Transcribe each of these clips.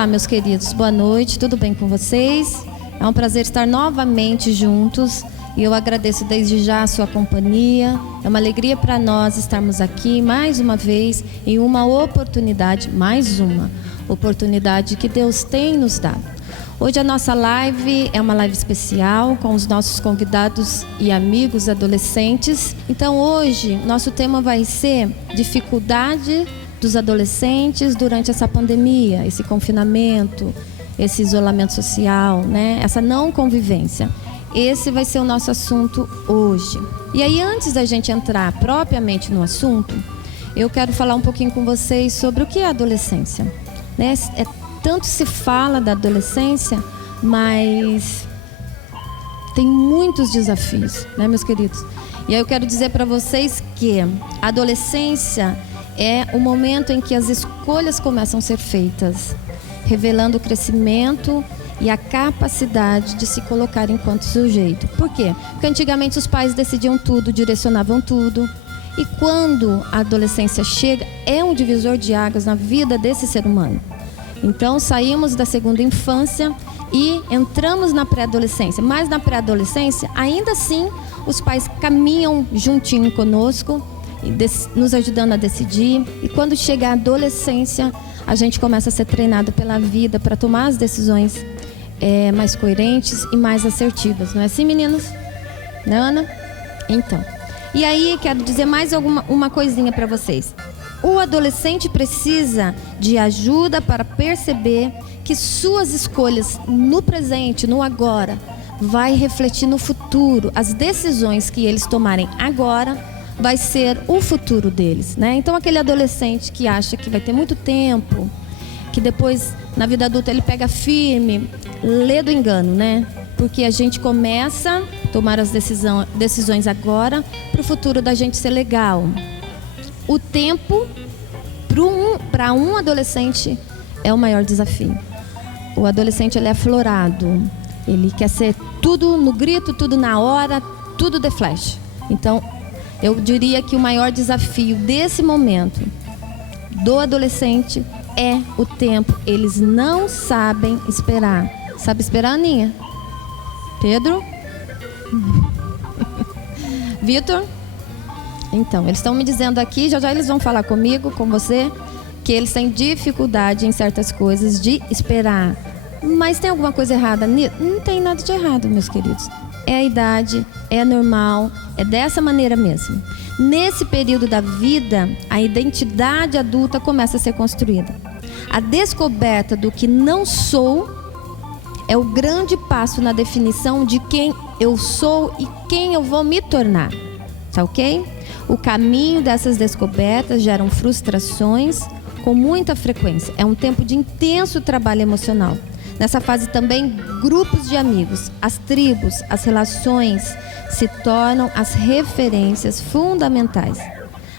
Olá, meus queridos, boa noite, tudo bem com vocês? É um prazer estar novamente juntos e eu agradeço desde já a sua companhia. É uma alegria para nós estarmos aqui mais uma vez em uma oportunidade, mais uma oportunidade que Deus tem nos dado. Hoje a nossa live é uma live especial com os nossos convidados e amigos adolescentes. Então hoje nosso tema vai ser dificuldade dos adolescentes durante essa pandemia, esse confinamento, esse isolamento social, né? Essa não convivência. Esse vai ser o nosso assunto hoje. E aí, antes da gente entrar propriamente no assunto, eu quero falar um pouquinho com vocês sobre o que é adolescência, né? Tanto se fala da adolescência, mas tem muitos desafios, né, meus queridos? E aí eu quero dizer para vocês que a adolescência é o momento em que as escolhas começam a ser feitas, revelando o crescimento e a capacidade de se colocar enquanto sujeito. Por quê? Porque antigamente os pais decidiam tudo, direcionavam tudo. E quando a adolescência chega, é um divisor de águas na vida desse ser humano. Então saímos da segunda infância e entramos na pré-adolescência. Mas na pré-adolescência, ainda assim, os pais caminham juntinho conosco, nos ajudando a decidir. E quando chega a adolescência, a gente começa a ser treinado pela vida para tomar as decisões mais coerentes e mais assertivas. Não é assim, meninos? Né, Ana? Então. E aí, quero dizer mais uma coisinha para vocês. O adolescente precisa de ajuda para perceber que suas escolhas no presente, no agora, vai refletir no futuro. As decisões que eles tomarem agora vai ser o futuro deles, né? Então aquele adolescente que acha que vai ter muito tempo, que depois na vida adulta ele pega firme, lê do engano, né? Porque a gente começa a tomar as decisões agora para o futuro da gente ser legal. O tempo para um adolescente é o maior desafio. O adolescente ele é aflorado, ele quer ser tudo no grito, tudo na hora, tudo de flash. Então eu diria que o maior desafio desse momento do adolescente é o tempo. Eles não sabem esperar. Sabe esperar, Aninha? Pedro? Vitor? Então, eles estão me dizendo aqui, já eles vão falar comigo, com você, que eles têm dificuldade em certas coisas de esperar. Mas tem alguma coisa errada nisso? Não tem nada de errado, meus queridos. É a idade, é normal, é dessa maneira mesmo. Nesse período da vida, a identidade adulta começa a ser construída. A descoberta do que não sou é o grande passo na definição de quem eu sou e quem eu vou me tornar. Tá ok? O caminho dessas descobertas geram frustrações com muita frequência. É um tempo de intenso trabalho emocional. Nessa fase também, grupos de amigos, as tribos, as relações se tornam as referências fundamentais.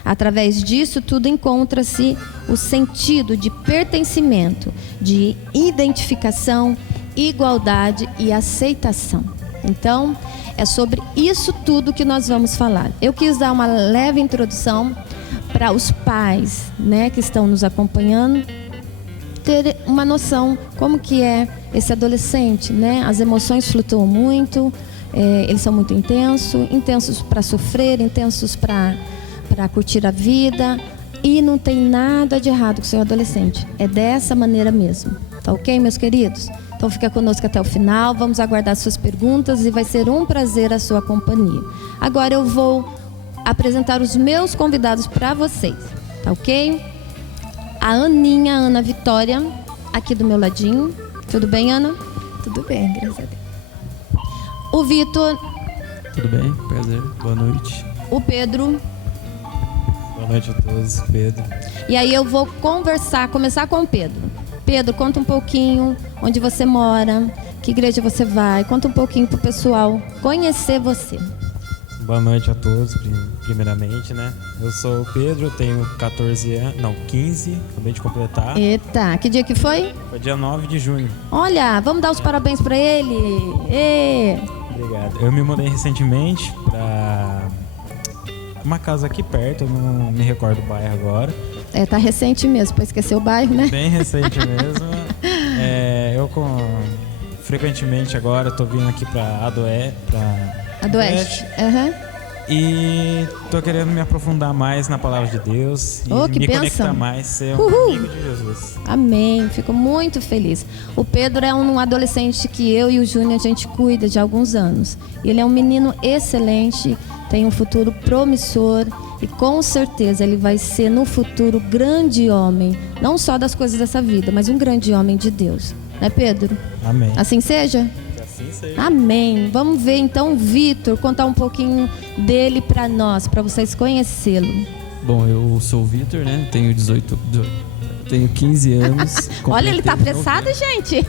Através disso, tudo encontra-se o sentido de pertencimento, de identificação, igualdade e aceitação. Então, é sobre isso tudo que nós vamos falar. Eu quis dar uma leve introdução para os pais, né, que estão nos acompanhando, ter uma noção como que é esse adolescente, né? As emoções flutuam muito, eles são muito intensos para sofrer, intensos para curtir a vida, e não tem nada de errado com o seu adolescente. É dessa maneira mesmo, tá ok, meus queridos? Então fica conosco até o final, vamos aguardar suas perguntas e vai ser um prazer a sua companhia. Agora eu vou apresentar os meus convidados para vocês, tá ok? A Aninha, Ana Vitória, aqui do meu ladinho. Tudo bem, Ana? Tudo bem, graças a Deus. O Vitor. Tudo bem, prazer, boa noite. O Pedro. Boa noite a todos, Pedro. E aí eu vou começar com o Pedro. Pedro, conta um pouquinho onde você mora, que igreja você vai, conta um pouquinho pro pessoal conhecer você. Boa noite a todos, primeiramente, né? Eu sou o Pedro, tenho 15, acabei de completar. Eita, que dia que foi? Foi dia 9 de junho. Olha, vamos dar os parabéns pra ele. Obrigado. Eu me mudei recentemente pra uma casa aqui perto, eu não me recordo o bairro agora. Tá recente mesmo, pra esquecer o bairro, né? Bem recente mesmo. frequentemente agora tô vindo aqui pra Adoeste. Aham. E tô querendo me aprofundar mais na palavra de Deus e que me bênção. conectar mais, ser um amigo de Jesus. Amém, fico muito feliz. O Pedro é um adolescente que eu e o Júnior a gente cuida de alguns anos. Ele é um menino excelente, tem um futuro promissor e com certeza ele vai ser no futuro grande homem, não só das coisas dessa vida, mas um grande homem de Deus. Né, Pedro? Amém. Assim seja? Assim seja. Amém. Vamos ver então o Vitor contar um pouquinho dele para nós, para vocês conhecê-lo. Bom, eu sou o Vitor, né? Tenho 15 anos. Olha, ele tá apressado, gente.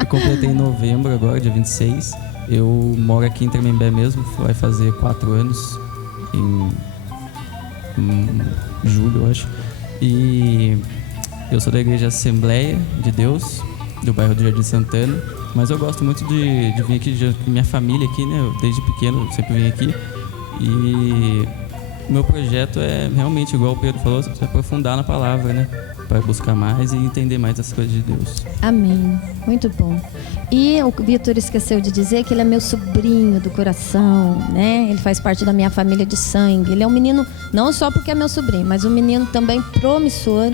Eu completei em novembro agora, dia 26. Eu moro aqui em Tremembé mesmo, vai fazer 4 anos em julho, eu acho. E eu sou da Igreja Assembleia de Deus, do bairro do Jardim Santana. Mas eu gosto muito de vir aqui, minha família aqui, né? Eu, desde pequeno, eu sempre venho aqui. E meu projeto é realmente, igual o Pedro falou, se aprofundar na palavra, né? Para buscar mais e entender mais as coisas de Deus. Amém. Muito bom. E o Vitor esqueceu de dizer que ele é meu sobrinho do coração, né? Ele faz parte da minha família de sangue. Ele é um menino, não só porque é meu sobrinho, mas um menino também promissor.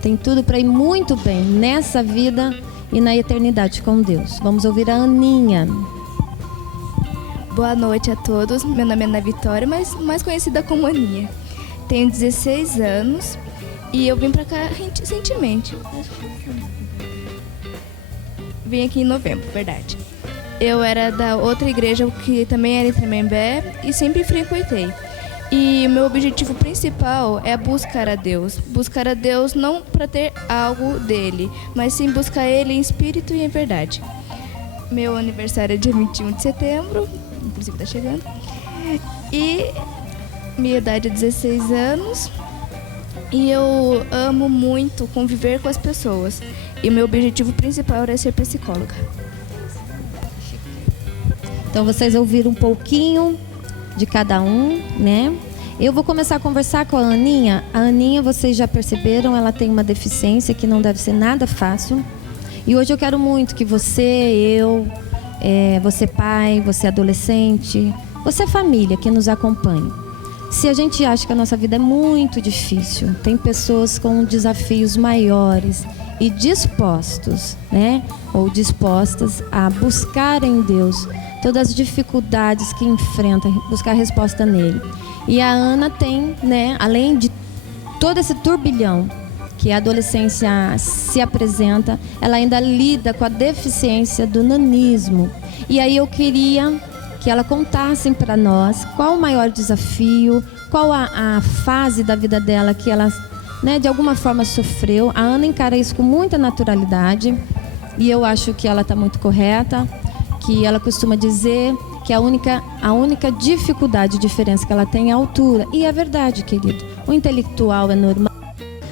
Tem tudo para ir muito bem nessa vida e na eternidade com Deus. Vamos ouvir a Aninha. Boa noite a todos. Meu nome é Ana Vitória, mas mais conhecida como Aninha. Tenho 16 anos e eu vim pra cá recentemente. Vim aqui em novembro, verdade. Eu era da outra igreja que também era em Tremembé e sempre frequentei. E o meu objetivo principal é buscar a Deus. Buscar a Deus não para ter algo dele, mas sim buscar ele em espírito e em verdade. Meu aniversário é dia 21 de setembro, inclusive está chegando. E minha idade é 16 anos. E eu amo muito conviver com as pessoas. E o meu objetivo principal é ser psicóloga. Então vocês ouviram um pouquinho de cada um, né? Eu vou começar a conversar com a Aninha. A Aninha, vocês já perceberam, ela tem uma deficiência que não deve ser nada fácil. E hoje eu quero muito que você, você pai, você adolescente, você família que nos acompanhe. Se a gente acha que a nossa vida é muito difícil, tem pessoas com desafios maiores e dispostos, né? Ou dispostas a buscar em Deus todas as dificuldades que enfrenta, buscar resposta nele. E a Ana tem, né, além de todo esse turbilhão que a adolescência se apresenta, ela ainda lida com a deficiência do nanismo. E aí eu queria que ela contasse para nós qual o maior desafio, qual a fase da vida dela que ela, né, de alguma forma sofreu. A Ana encara isso com muita naturalidade e eu acho que ela está muito correta, que ela costuma dizer que a única dificuldade, diferença que ela tem é a altura. E é verdade, querido. O intelectual é normal,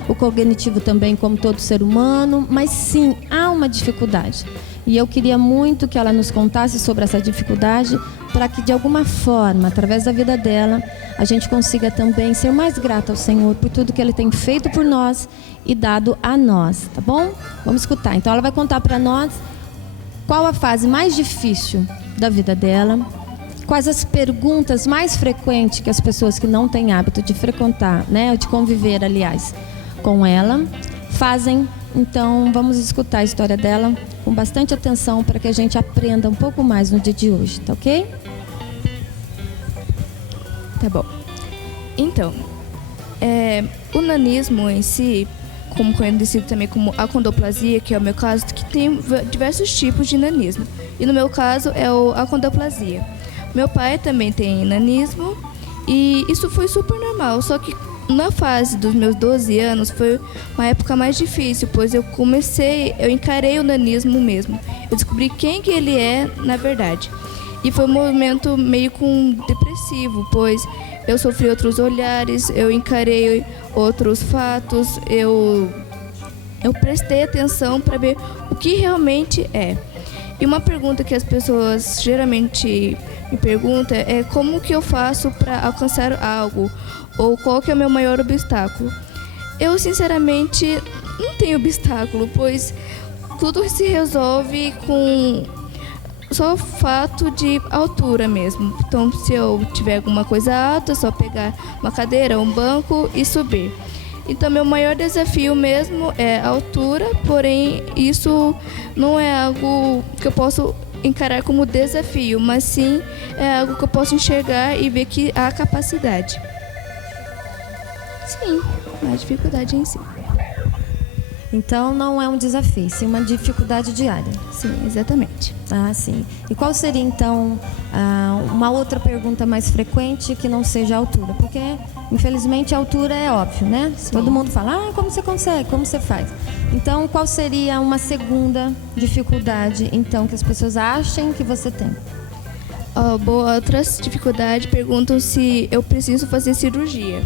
o cognitivo também, como todo ser humano, mas sim, há uma dificuldade. E eu queria muito que ela nos contasse sobre essa dificuldade, para que de alguma forma, através da vida dela, a gente consiga também ser mais grata ao Senhor por tudo que Ele tem feito por nós e dado a nós, tá bom? Vamos escutar. Então ela vai contar para nós qual a fase mais difícil da vida dela, quais as perguntas mais frequentes que as pessoas que não têm hábito de frequentar, né, de conviver, aliás, com ela, fazem. Então, vamos escutar a história dela com bastante atenção para que a gente aprenda um pouco mais no dia de hoje, tá ok? Tá bom. Então, o nanismo em si, como conhecido também como acondoplasia, que é o meu caso, que tem diversos tipos de nanismo. E no meu caso é a acondoplasia. Meu pai também tem nanismo e isso foi super normal, só que na fase dos meus 12 anos foi uma época mais difícil, pois eu encarei o nanismo mesmo. Eu descobri quem que ele é na verdade. E foi um momento meio depressivo, pois eu sofri outros olhares, eu encarei outros fatos, eu prestei atenção para ver o que realmente é. E uma pergunta que as pessoas geralmente me perguntam é como que eu faço para alcançar algo, ou qual que é o meu maior obstáculo. Eu, sinceramente, não tenho obstáculo, pois tudo se resolve com só o fato de altura mesmo. Então, se eu tiver alguma coisa alta, é só pegar uma cadeira, um banco e subir. Então, meu maior desafio mesmo é a altura, porém, isso não é algo que eu posso encarar como desafio, mas sim é algo que eu posso enxergar e ver que há capacidade. Sim, a dificuldade em si. Então não é um desafio, sim uma dificuldade diária. Sim, exatamente. Ah, sim. E qual seria então uma outra pergunta mais frequente que não seja a altura? Porque infelizmente a altura é óbvio, né? Sim. Todo mundo fala, como você consegue, como você faz? Então qual seria uma segunda dificuldade então que as pessoas achem que você tem? Outras dificuldades perguntam se eu preciso fazer cirurgia.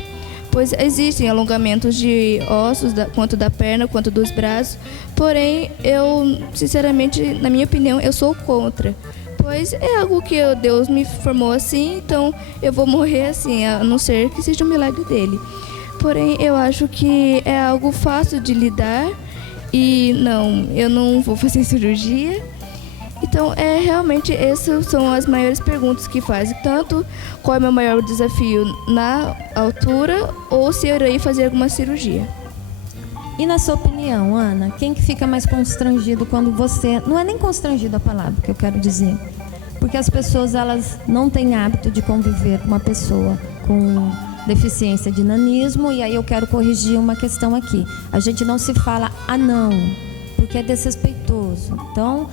Pois existem alongamentos de ossos, quanto da perna, quanto dos braços. Porém, eu, sinceramente, na minha opinião, eu sou contra. Pois é algo que Deus me formou assim, então eu vou morrer assim, a não ser que seja um milagre dele. Porém, eu acho que é algo fácil de lidar e não, eu não vou fazer cirurgia. Então, realmente, essas são as maiores perguntas que fazem. Tanto qual é o meu maior desafio na altura ou se eu irei fazer alguma cirurgia. E na sua opinião, Ana, quem que fica mais constrangido quando você... Não é nem constrangido a palavra que eu quero dizer. Porque as pessoas, elas não têm hábito de conviver com uma pessoa com deficiência de nanismo. E aí eu quero corrigir uma questão aqui. A gente não se fala anão, porque é desrespeitoso. Então,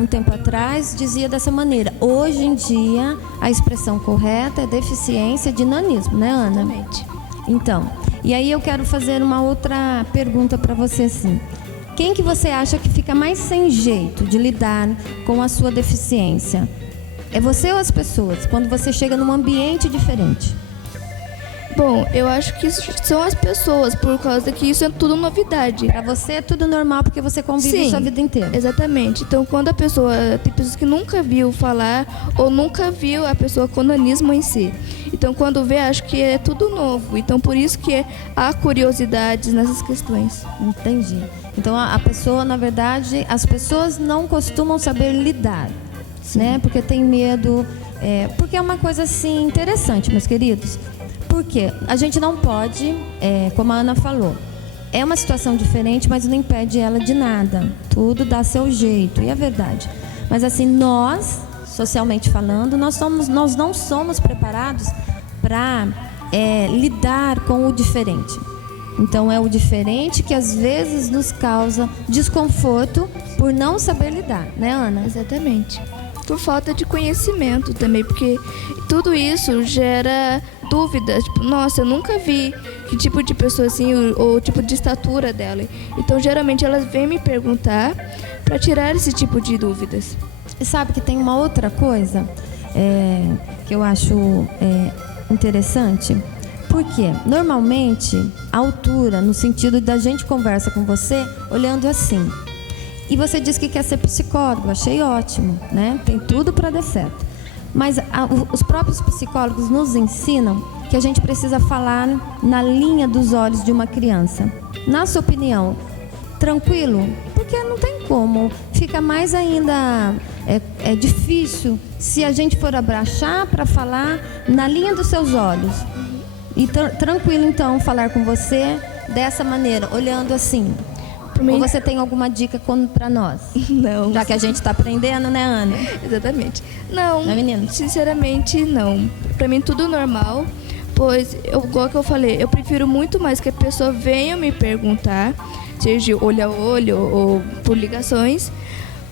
um tempo atrás, dizia dessa maneira. Hoje em dia, a expressão correta é deficiência de nanismo, né, Ana? Exatamente. Então, e aí eu quero fazer uma outra pergunta para você, assim. Quem que você acha que fica mais sem jeito de lidar com a sua deficiência? É você ou as pessoas, quando você chega num ambiente diferente? Bom, eu acho que são as pessoas, por causa que isso é tudo novidade. Para você é tudo normal porque você convive sua vida inteira. Exatamente. Então, quando a pessoa... Tem pessoas que nunca viu falar ou nunca viu a pessoa com nanismo em si. Então, quando vê, acho que é tudo novo. Então, por isso que há curiosidades nessas questões. Entendi. Então, a pessoa, na verdade, as pessoas não costumam saber lidar, né? Porque tem medo... porque é uma coisa, assim, interessante, meus queridos. Porque a gente não pode, como a Ana falou, é uma situação diferente, mas não impede ela de nada. Tudo dá seu jeito, e é verdade. Mas assim, nós, socialmente falando, nós não somos preparados para lidar com o diferente. Então é o diferente que às vezes nos causa desconforto por não saber lidar, né, Ana? Exatamente. Por falta de conhecimento também, porque tudo isso gera dúvidas. Tipo, nossa, eu nunca vi que tipo de pessoa assim, ou tipo de estatura dela. Então, geralmente, elas vêm me perguntar para tirar esse tipo de dúvidas. E sabe que tem uma outra coisa que eu acho interessante? Porque, normalmente, a altura, no sentido da gente conversa com você, olhando assim. E você disse que quer ser psicólogo, achei ótimo, né? Tem tudo para dar certo. Mas os próprios psicólogos nos ensinam que a gente precisa falar na linha dos olhos de uma criança. Na sua opinião, tranquilo? Porque não tem como. Fica mais ainda difícil se a gente for abaixar para falar na linha dos seus olhos. E tranquilo, então, falar com você dessa maneira, olhando assim. Ou você tem alguma dica para nós? Não. Já que a gente está aprendendo, né, Ana? Exatamente. Não, menina? Sinceramente, não. Para mim, tudo normal. Pois, igual que eu falei, eu prefiro muito mais que a pessoa venha me perguntar, seja olho a olho ou por ligações,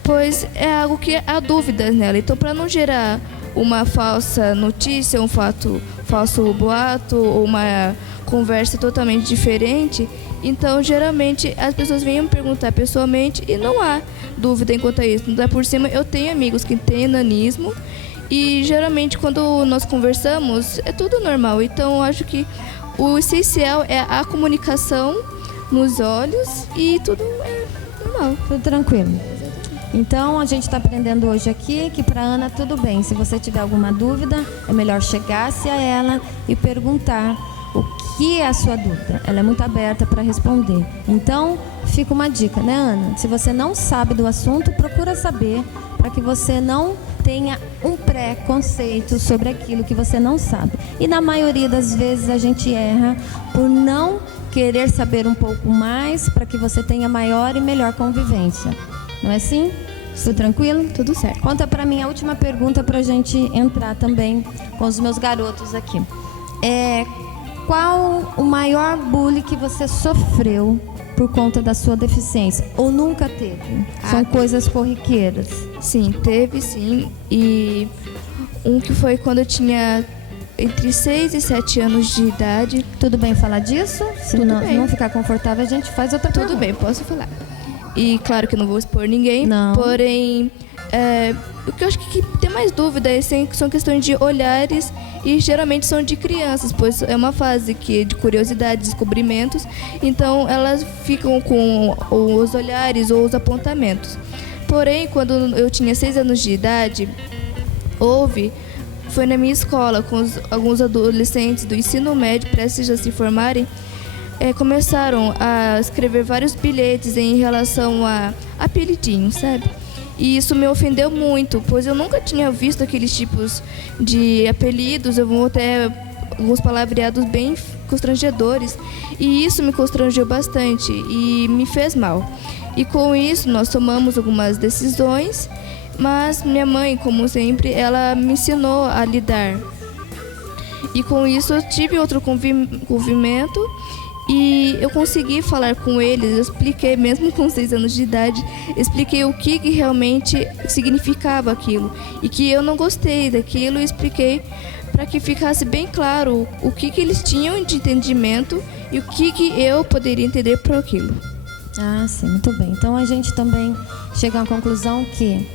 pois é algo que há dúvidas nela. Então, para não gerar uma falsa notícia, um falso boato ou uma conversa totalmente diferente, então geralmente as pessoas vêm me perguntar pessoalmente e não há dúvida quanto a isso. Ainda por cima, eu tenho amigos que têm nanismo e geralmente quando nós conversamos é tudo normal. Então eu acho que o essencial é a comunicação nos olhos e tudo é normal. Tudo tranquilo. Então, a gente está aprendendo hoje aqui que para Ana tudo bem. Se você tiver alguma dúvida, é melhor chegar-se a ela e perguntar o que é a sua dúvida. Ela é muito aberta para responder. Então, fica uma dica, né, Ana? Se você não sabe do assunto, procura saber, para que você não tenha um preconceito sobre aquilo que você não sabe. E na maioria das vezes a gente erra por não querer saber um pouco mais, para que você tenha maior e melhor convivência. Não é assim? Tudo tranquilo? Tudo certo. Conta para mim a última pergunta para a gente entrar também com os meus garotos aqui. Qual o maior bullying que você sofreu por conta da sua deficiência? Ou nunca teve? São coisas corriqueiras. Sim, teve sim. E um que foi quando eu tinha entre 6 e 7 anos de idade. Tudo bem falar disso? Se Tudo não, bem. não ficar confortável, a gente faz outra pergunta. Tudo bem, posso falar. E claro que eu não vou expor ninguém, Não. porém, o que eu acho que tem mais dúvida são questões de olhares e geralmente são de crianças, pois é uma fase de curiosidade, descobrimentos, então elas ficam com os olhares ou os apontamentos. Porém, quando eu tinha 6 anos de idade, foi na minha escola, com alguns adolescentes do ensino médio, prestes a se formarem, começaram a escrever vários bilhetes em relação a apelidinhos, sabe? E isso me ofendeu muito, pois eu nunca tinha visto aqueles tipos de apelidos, eu vou até alguns palavreados bem constrangedores, e isso me constrangeu bastante e me fez mal. E com isso nós tomamos algumas decisões, mas minha mãe, como sempre, ela me ensinou a lidar. E com isso eu tive outro convivimento e eu consegui falar com eles, eu expliquei, mesmo com 6 anos de idade, expliquei o que realmente significava aquilo e que eu não gostei daquilo, e expliquei para que ficasse bem claro o que eles tinham de entendimento e o que eu poderia entender por aquilo. Ah, sim, muito bem. Então a gente também chega à conclusão que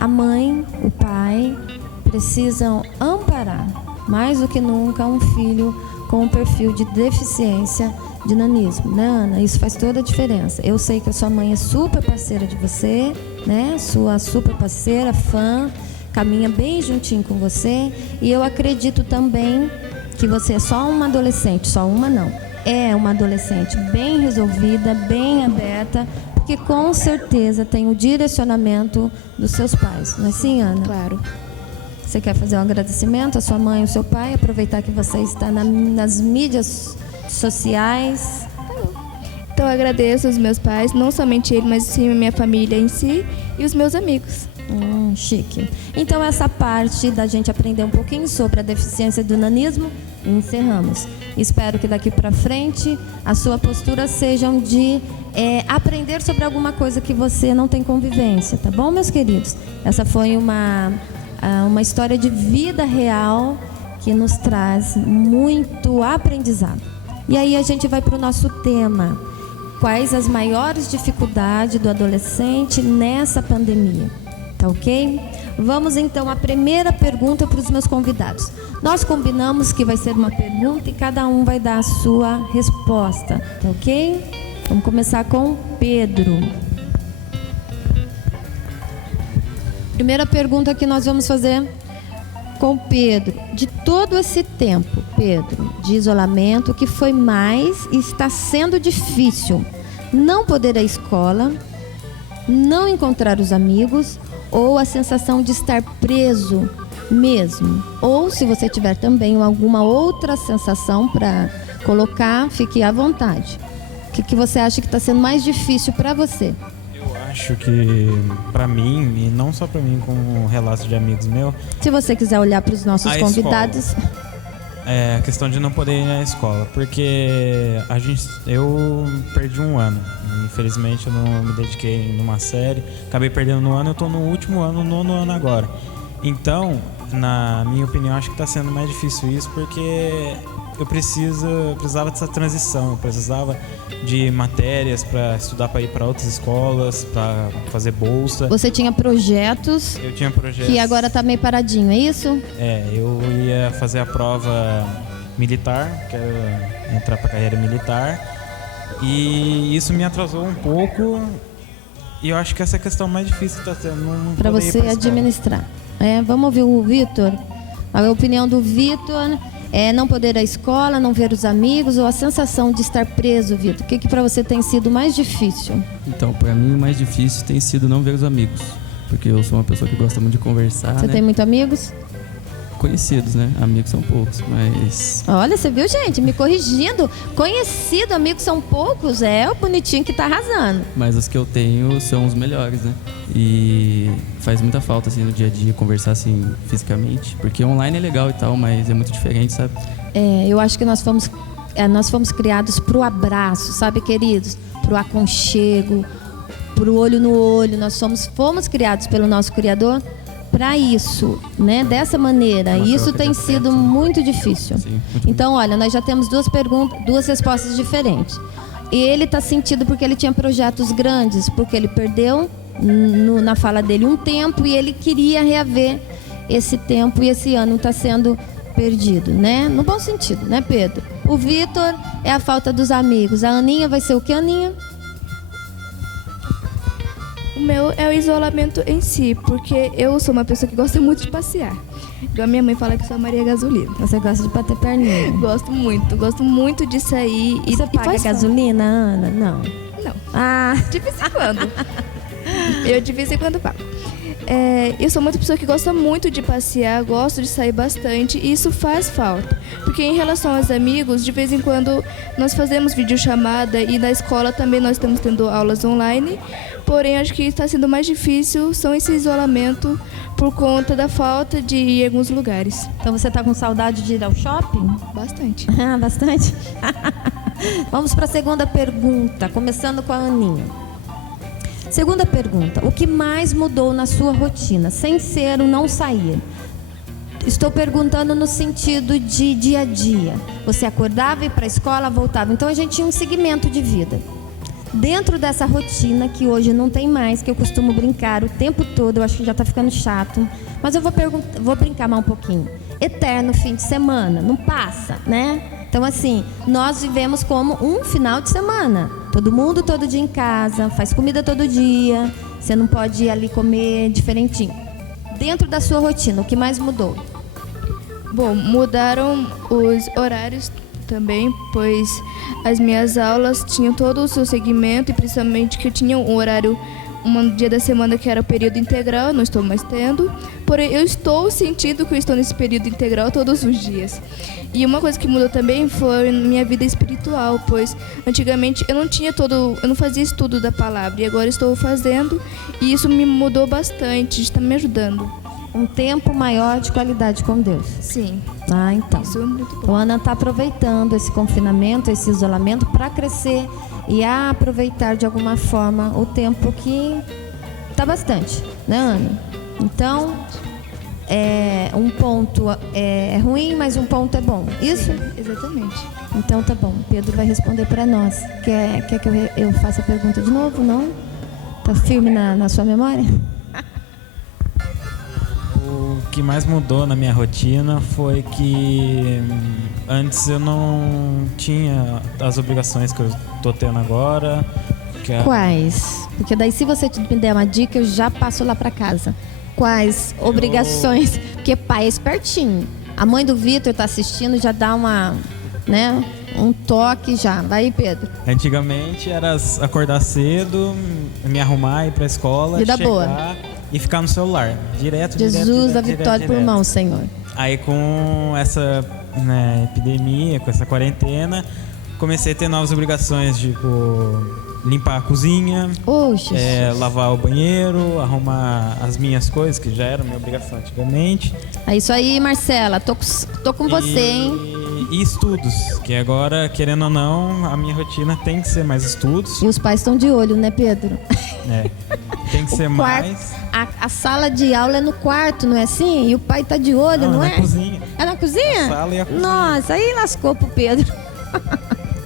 a mãe, o pai precisam amparar mais do que nunca um filho com um perfil de deficiência de nanismo, né, Ana? Isso faz toda a diferença. Eu sei que a sua mãe é super parceira de você, né? Sua super parceira, fã, caminha bem juntinho com você. E eu acredito também que você é só uma adolescente, só uma não. É uma adolescente bem resolvida, bem aberta, porque com certeza tem o direcionamento dos seus pais. Não é assim, Ana? Claro. Você quer fazer um agradecimento à sua mãe e ao seu pai? Aproveitar que você está nas mídias sociais. Então eu agradeço aos meus pais, não somente ele, mas sim a minha família em si e os meus amigos. Chique. Então essa parte da gente aprender um pouquinho sobre a deficiência do nanismo, encerramos. Espero que daqui para frente a sua postura seja de aprender sobre alguma coisa que você não tem convivência, tá bom, meus queridos? Essa foi uma história de vida real que nos traz muito aprendizado. E aí a gente vai para o nosso tema. Quais as maiores dificuldades do adolescente nessa pandemia? Tá ok? Vamos então à primeira pergunta para os meus convidados. Nós combinamos que vai ser uma pergunta e cada um vai dar a sua resposta. Tá ok? Vamos começar com Pedro. Primeira pergunta que nós vamos fazer com Pedro. De todo esse tempo, Pedro, de isolamento, o que foi mais e está sendo difícil? Não poder ir à escola, não encontrar os amigos ou a sensação de estar preso mesmo? Ou se você tiver também alguma outra sensação para colocar, fique à vontade. O que você acha que está sendo mais difícil para você? Acho que pra mim, e não só pra mim, com relatos de amigos meus... Se você quiser olhar para os nossos convidados... É a questão de não poder ir na escola, porque eu perdi um ano. Infelizmente eu não me dediquei numa série, acabei perdendo no ano, eu tô no último ano, no 9º ano agora. Então, na minha opinião, acho que tá sendo mais difícil isso, porque eu precisava dessa transição, eu precisava de matérias para estudar, para ir para outras escolas, para fazer bolsa. Você tinha projetos? Eu tinha projetos. Que agora tá meio paradinho, é isso? Eu ia fazer a prova militar, quero entrar para a carreira militar, e isso me atrasou um pouco, e eu acho que essa é a questão mais difícil tá sendo para você administrar. Vamos ouvir o Vitor, a opinião do Vitor. É não poder ir à escola, não ver os amigos ou a sensação de estar preso, Vitor? O que para você tem sido mais difícil? Então, para mim, o mais difícil tem sido não ver os amigos. Porque eu sou uma pessoa que gosta muito de conversar, Você né? tem muitos amigos? Conhecidos, né? Amigos são poucos, mas... Olha, você viu, gente? Me corrigindo. Conhecido, amigos são poucos. É o bonitinho que tá arrasando. Mas os que eu tenho são os melhores, né? E faz muita falta, assim, no dia a dia, conversar, assim, fisicamente. Porque online é legal e tal, mas é muito diferente, sabe? Eu acho que nós fomos criados pro abraço, sabe, queridos? Pro aconchego, pro olho no olho. Nós fomos criados pelo nosso Criador para isso, né? Dessa maneira. E isso tem sido muito difícil. Sim, muito Então, olha, nós já temos duas respostas diferentes. Ele está sentido porque ele tinha projetos grandes, porque ele perdeu na fala dele um tempo e ele queria reaver esse tempo e esse ano está sendo perdido, né? No bom sentido, né, Pedro? O Vitor é a falta dos amigos. A Aninha vai ser o que, Aninha? O meu é o isolamento em si, porque eu sou uma pessoa que gosta muito de passear. Igual a minha mãe fala que sou a Maria Gasolina. Você gosta de bater perninha? Gosto muito de sair. Você paga gasolina, Ana? Não. Não, Ah, de vez em quando. Eu de vez em quando pago. Eu sou uma pessoa que gosta muito de passear, gosto de sair bastante e isso faz falta. Porque em relação aos amigos, de vez em quando nós fazemos videochamada e na escola também nós estamos tendo aulas online. Porém, acho que está sendo mais difícil são esse isolamento por conta da falta de ir em alguns lugares. então você tá com saudade de ir ao shopping? Bastante. Ah, bastante? Vamos para a segunda pergunta, começando com a Aninha. Segunda pergunta, o que mais mudou na sua rotina, sem ser o não sair? Estou perguntando no sentido de dia a dia. Você acordava, ia para a escola, voltava. Então a gente tinha um segmento de vida. Dentro dessa rotina, que hoje não tem mais, que eu costumo brincar o tempo todo, eu acho que já está ficando chato. Mas eu vou brincar mais um pouquinho. Eterno fim de semana, não passa, né? Então, assim, nós vivemos como um final de semana. Todo mundo todo dia em casa, faz comida todo dia. Você não pode ir ali comer diferentinho. Dentro da sua rotina, o que mais mudou? Bom, mudaram os horários também, pois as minhas aulas tinham todo o seu segmento e principalmente que eu tinha um horário, um dia da semana que era o período integral, não estou mais tendo. Porém, eu estou sentindo que eu estou nesse período integral todos os dias. E uma coisa que mudou também foi minha vida espiritual, pois antigamente eu não fazia estudo da palavra e agora estou fazendo e isso me mudou bastante, está me ajudando. Um tempo maior de qualidade com Deus. Sim, Ah, então. isso é muito bom. Então, a Ana está aproveitando esse confinamento, esse isolamento para crescer e aproveitar de alguma forma o tempo que está bastante, né, Ana? Então, um ponto é ruim, mas um ponto é bom. Isso? Exatamente. Então tá bom. Pedro vai responder para nós. Quer que eu faça a pergunta de novo? Não? Tá firme na sua memória? O que mais mudou na minha rotina foi que antes eu não tinha as obrigações que eu tô tendo agora. Quais? Porque daí se você me der uma dica, eu já passo lá para casa. Quais obrigações? Porque pai é espertinho. A mãe do Vitor tá assistindo, já dá um toque já. Vai aí, Pedro. Antigamente era acordar cedo, me arrumar, ir pra escola, Vida chegar boa. e ficar no celular. Direto, Jesus da vitória por mão, Senhor. Aí com essa epidemia, com essa quarentena, comecei a ter novas obrigações, tipo limpar a cozinha, Oxe. lavar o banheiro, arrumar as minhas coisas, que já era minha obrigação antigamente. É isso aí, Marcela. Tô com você, hein? E estudos, que agora, querendo ou não, a minha rotina tem que ser mais estudos. E os pais estão de olho, né, Pedro? Tem que ser mais. A sala de aula é no quarto, não é assim? E o pai tá de olho, não é? Na cozinha. É na cozinha? A sala e a cozinha. Nossa, aí lascou pro Pedro.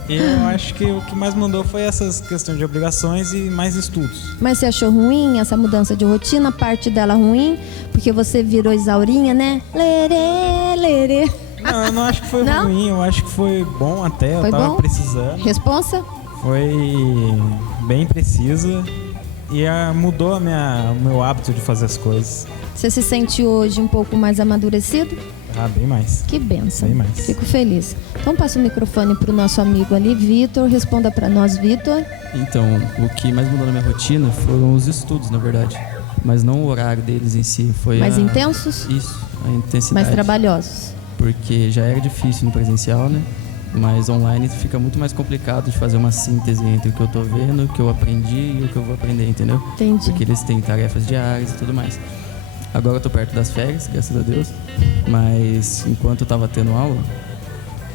Eu acho que o que mais mudou foi essas questões de obrigações e mais estudos. Mas você achou ruim essa mudança de rotina? Parte dela ruim? Porque você virou Isaurinha, né? Lerê, lerê. Não, eu não acho que foi Não? ruim, eu acho que foi bom até, Foi eu tava bom? precisando. Responsa? Foi bem precisa mudou o meu hábito de fazer as coisas. Você se sente hoje um pouco mais amadurecido? Ah, bem mais. Que bênção. Bem mais. Fico feliz. Então passa o microfone para o nosso amigo ali, Vitor. Responda para nós, Vitor. Então, o que mais mudou na minha rotina foram os estudos, na verdade. Mas não o horário deles em si. Foi Mais intensos? Isso, a intensidade. Mais trabalhosos. Porque já era difícil no presencial, né? Mas online fica muito mais complicado de fazer uma síntese entre o que eu tô vendo, o que eu aprendi e o que eu vou aprender, entendeu? Entendi. Porque eles têm tarefas diárias e tudo mais. Agora eu tô perto das férias, graças a Deus. Mas enquanto eu tava tendo aula,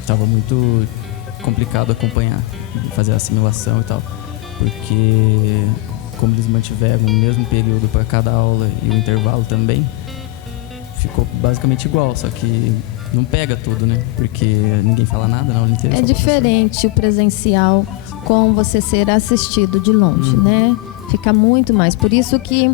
tava muito complicado acompanhar, fazer a assimilação e tal. Porque como eles mantiveram o mesmo período para cada aula e o intervalo também, ficou basicamente igual, só que não pega tudo, né? Porque ninguém fala nada na aula inteira. É diferente o presencial com você ser assistido de longe, né? Fica muito mais. Por isso que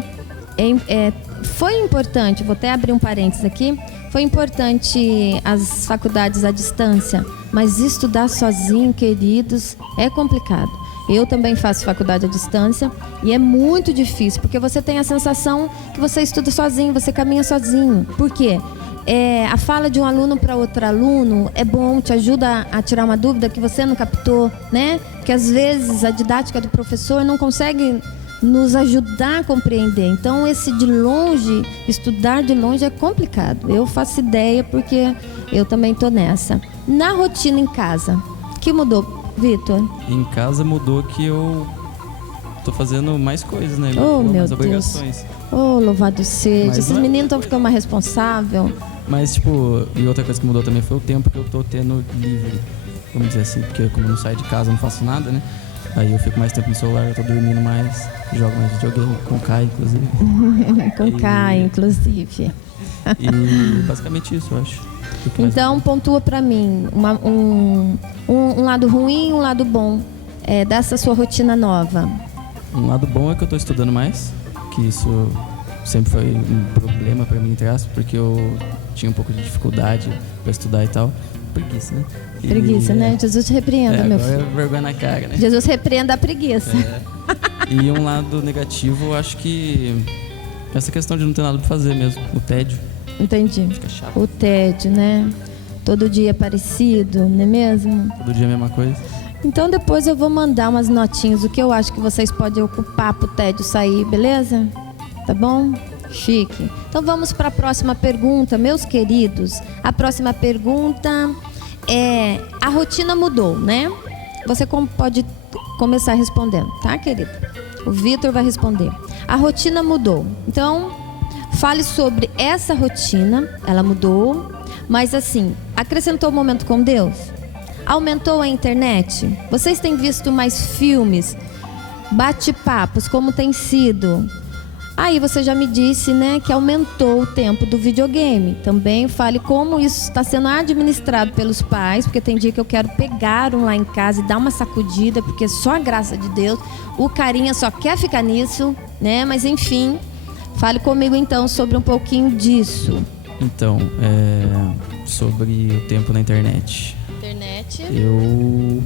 foi importante, vou até abrir um parênteses aqui, foi importante as faculdades à distância, mas estudar sozinho, queridos, é complicado. Eu também faço faculdade à distância e é muito difícil, porque você tem a sensação que você estuda sozinho, você caminha sozinho. Por quê? A fala de um aluno para outro aluno é bom, te ajuda a tirar uma dúvida que você não captou, né? Porque às vezes a didática do professor não consegue nos ajudar a compreender. Então esse de longe, estudar de longe é complicado. Eu faço ideia porque eu também estou nessa. Na rotina em casa, o que mudou, Vitor? Em casa mudou que eu tô fazendo mais coisas, né? Oh, meu mais Deus. obrigações. Oh, louvado seja. Mas Esses não é- meninos estão ficando mais responsáveis. Mas, tipo, e outra coisa que mudou também foi o tempo que eu tô tendo livre, vamos dizer assim, porque como eu não saio de casa, eu não faço nada, né? Aí eu fico mais tempo no celular, eu tô dormindo mais, jogo mais videogame, com o Kai, inclusive. Com Kai, inclusive. E basicamente isso, eu acho. O que mais- Então, pontua pra mim um lado ruim e um lado bom dessa sua rotina nova. Um lado bom é que eu tô estudando mais, que isso sempre foi um problema pra mim, entre aspas, porque eu tinha um pouco de dificuldade pra estudar e tal. Preguiça, né? E- Preguiça, né? Jesus te repreenda, meu agora filho. é vergonha na cara, né? Jesus repreenda a preguiça. E um lado negativo, eu acho que essa questão de não ter nada pra fazer mesmo, o tédio, Entendi. fica chato. O tédio, né? Todo dia é parecido, não é mesmo? Todo dia a mesma coisa. Então depois eu vou mandar umas notinhas, o que eu acho que vocês podem ocupar pro tédio sair, beleza? Tá bom? Chique. Então vamos para a próxima pergunta, meus queridos. A próxima pergunta é: a rotina mudou, né? Você pode começar respondendo, tá, querido? O Vitor vai responder. A rotina mudou. Então, fale sobre essa rotina. Ela mudou, mas assim, acrescentou o momento com Deus? Aumentou a internet? Vocês têm visto mais filmes, bate-papos, como tem sido? Aí você já me disse, né, que aumentou o tempo do videogame. Também fale como isso está sendo administrado pelos pais, porque tem dia que eu quero pegar um lá em casa e dar uma sacudida, porque só a graça de Deus, o carinha só quer ficar nisso, né? Mas enfim, fale comigo então sobre um pouquinho disso. Então, sobre o tempo na internet. Eu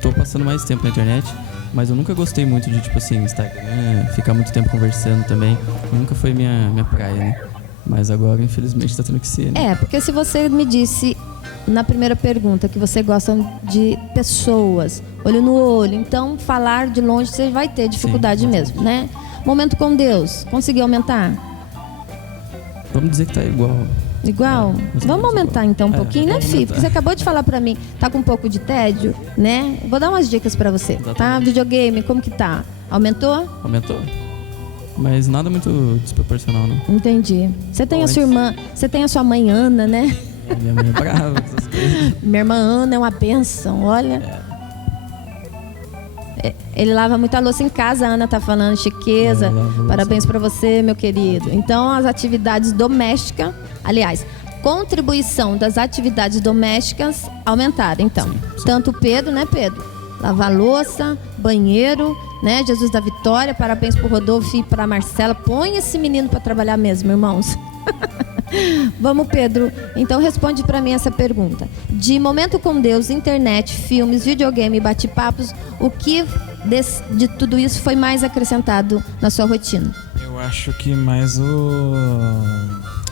tô passando mais tempo na internet, mas eu nunca gostei muito de, tipo assim, Instagram, ficar muito tempo conversando também. Nunca foi minha praia, né? Mas agora, infelizmente, tá tendo que ser, né? Porque se você me disse na primeira pergunta que você gosta de pessoas, olho no olho, então falar de longe você vai ter dificuldade Sim, mesmo, né? Momento com Deus, conseguiu aumentar? Vamos dizer que tá igual. Igual? Vamos aumentar então um pouquinho, né, vamos Fih? aumentar. Porque você acabou de falar pra mim, tá com um pouco de tédio, né? Vou dar umas dicas pra você, tá? Exatamente. Videogame, como que tá? Aumentou? Aumentou. Mas nada muito desproporcional, não. Entendi. Você tem a sua irmã, você tem a sua mãe Ana, né? Minha mãe é brava, essas coisas. Minha irmã Ana é uma bênção, olha. Ele lava muita louça em casa, a Ana tá falando, chiqueza. lava louça. Parabéns pra você, meu querido. Então, as atividades domésticas, aliás, contribuição das atividades domésticas aumentaram, então. Sim. Tanto o Pedro, né, Pedro? Lavar louça, banheiro, né? Jesus da Vitória, parabéns pro Rodolfo e pra Marcela. Põe esse menino pra trabalhar mesmo, irmãos. Vamos, Pedro. Então responde pra mim essa pergunta. De momento com Deus, internet, filmes, videogame e bate-papos, o que de tudo isso foi mais acrescentado na sua rotina? Eu acho que mais o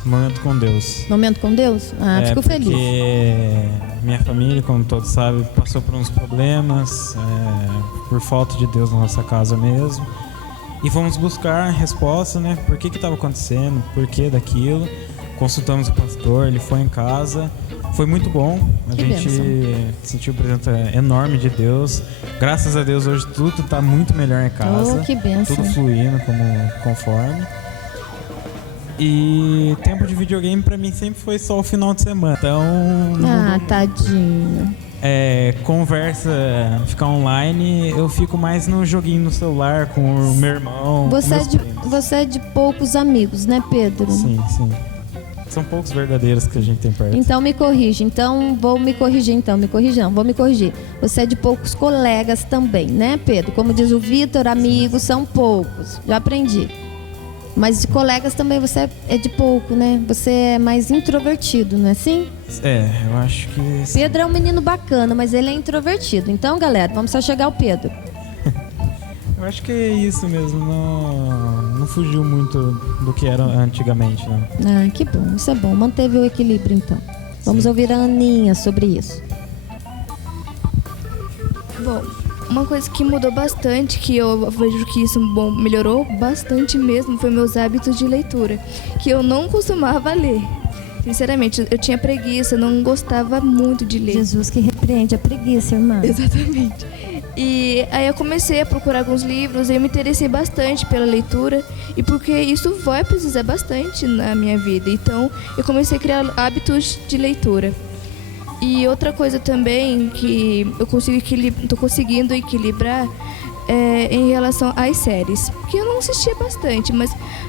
momento com Deus. Momento com Deus? Fico feliz. Porque minha família, como todos sabem, passou por uns problemas, por falta de Deus na nossa casa mesmo. E fomos buscar resposta, né? Por que estava acontecendo, por que daquilo. Consultamos o pastor, ele foi em casa. Foi muito bom. A gente sentiu a presença enorme de Deus. Graças a Deus, hoje tudo está muito melhor em casa. Que bênção. Tudo fluindo conforme. E tempo de videogame pra mim sempre foi só o final de semana. Então... tadinho. Conversa, ficar online, eu fico mais no joguinho no celular com o meu irmão. Você é de poucos amigos, né, Pedro? Sim. São poucos verdadeiros que a gente tem perto. Então me corrige. Vou me corrigir. Você é de poucos colegas também, né, Pedro? Como diz o Vitor, amigos são poucos. Já aprendi. Mas de colegas também você é de pouco, né? Você é mais introvertido, não é assim? Eu acho que... sim. Pedro é um menino bacana, mas ele é introvertido. Então, galera, vamos só chegar ao Pedro. Eu acho que é isso mesmo. Não fugiu muito do que era antigamente, né? Que bom. Isso é bom. Manteve o equilíbrio, então. Vamos ouvir a Aninha sobre isso. Bom, uma coisa que mudou bastante, que eu vejo que isso melhorou bastante mesmo, foi meus hábitos de leitura, que eu não costumava ler. Sinceramente, eu tinha preguiça, não gostava muito de ler. Jesus que repreende a preguiça, irmã. Exatamente. E aí eu comecei a procurar alguns livros, e eu me interessei bastante pela leitura, e porque isso vai precisar bastante na minha vida. Então, eu comecei a criar hábitos de leitura. E outra coisa também que eu tô conseguindo equilibrar é em relação às séries. Porque eu não assistia bastante,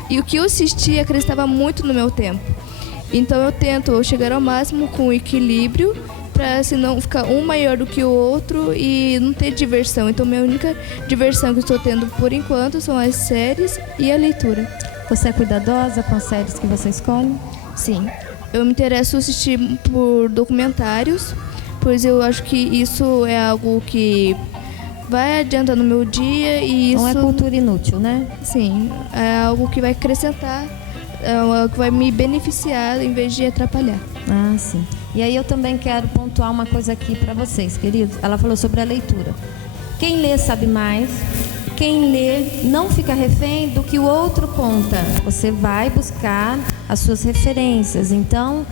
e o que eu assistia acrescentava muito no meu tempo. Então eu tento chegar ao máximo com o equilíbrio, para se não ficar um maior do que o outro e não ter diversão. Então minha única diversão que eu estou tendo por enquanto são as séries e a leitura. Você é cuidadosa com as séries que você escolhe? Sim. Eu me interesso assistir por documentários, pois eu acho que isso é algo que vai adiantando no meu dia e isso... Não é cultura inútil, né? Sim, é algo que vai acrescentar, é algo que vai me beneficiar em vez de atrapalhar. Sim. E aí eu também quero pontuar uma coisa aqui para vocês, queridos. Ela falou sobre a leitura. Quem lê sabe mais. Quem lê não fica refém do que o outro conta. Você vai buscar as suas referências. Então,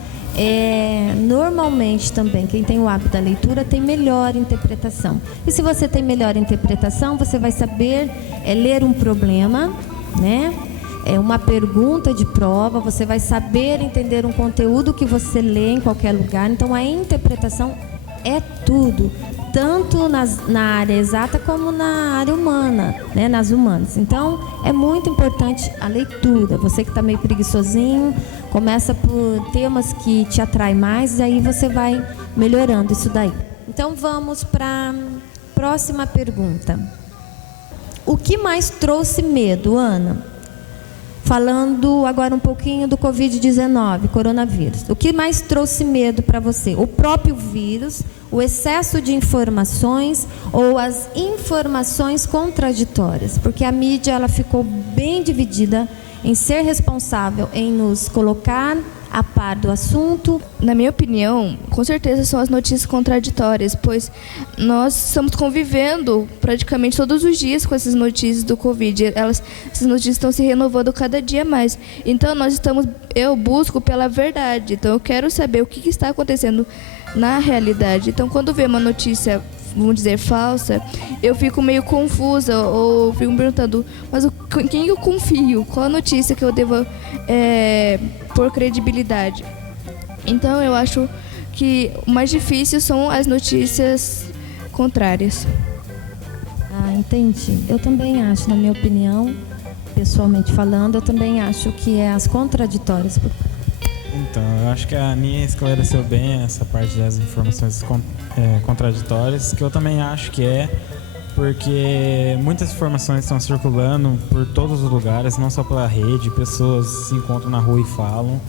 normalmente também, quem tem o hábito da leitura tem melhor interpretação. E se você tem melhor interpretação, você vai saber ler um problema, né? Uma pergunta de prova, você vai saber entender um conteúdo que você lê em qualquer lugar. Então, a interpretação é tudo. Tanto na área exata como na área humana, né? Nas humanas. Então, é muito importante a leitura. Você que está meio preguiçosinho, começa por temas que te atraem mais e aí você vai melhorando isso daí. Então, vamos para a próxima pergunta. O que mais trouxe medo, Ana? Falando agora um pouquinho do Covid-19, coronavírus. O que mais trouxe medo para você? O próprio vírus, o excesso de informações ou as informações contraditórias? Porque a mídia ela ficou bem dividida em ser responsável em nos colocar a par do assunto. Na minha opinião, com certeza são as notícias contraditórias, pois nós estamos convivendo praticamente todos os dias com essas notícias do Covid. Essas notícias estão se renovando cada dia mais. Então eu busco pela verdade. Então eu quero saber o que está acontecendo na realidade. Então quando vê uma notícia, vamos dizer, falsa, eu fico meio confusa ou fico me perguntando, mas quem eu confio? Qual a notícia que eu devo por credibilidade? Então eu acho que o mais difícil são as notícias contrárias. Entendi. Eu também acho, na minha opinião, pessoalmente falando, eu também acho que é as contraditórias. Então, eu acho que a Aninha esclareceu bem essa parte das informações contraditórias, que eu também acho que porque muitas informações estão circulando por todos os lugares, não só pela rede, pessoas se encontram na rua e falam.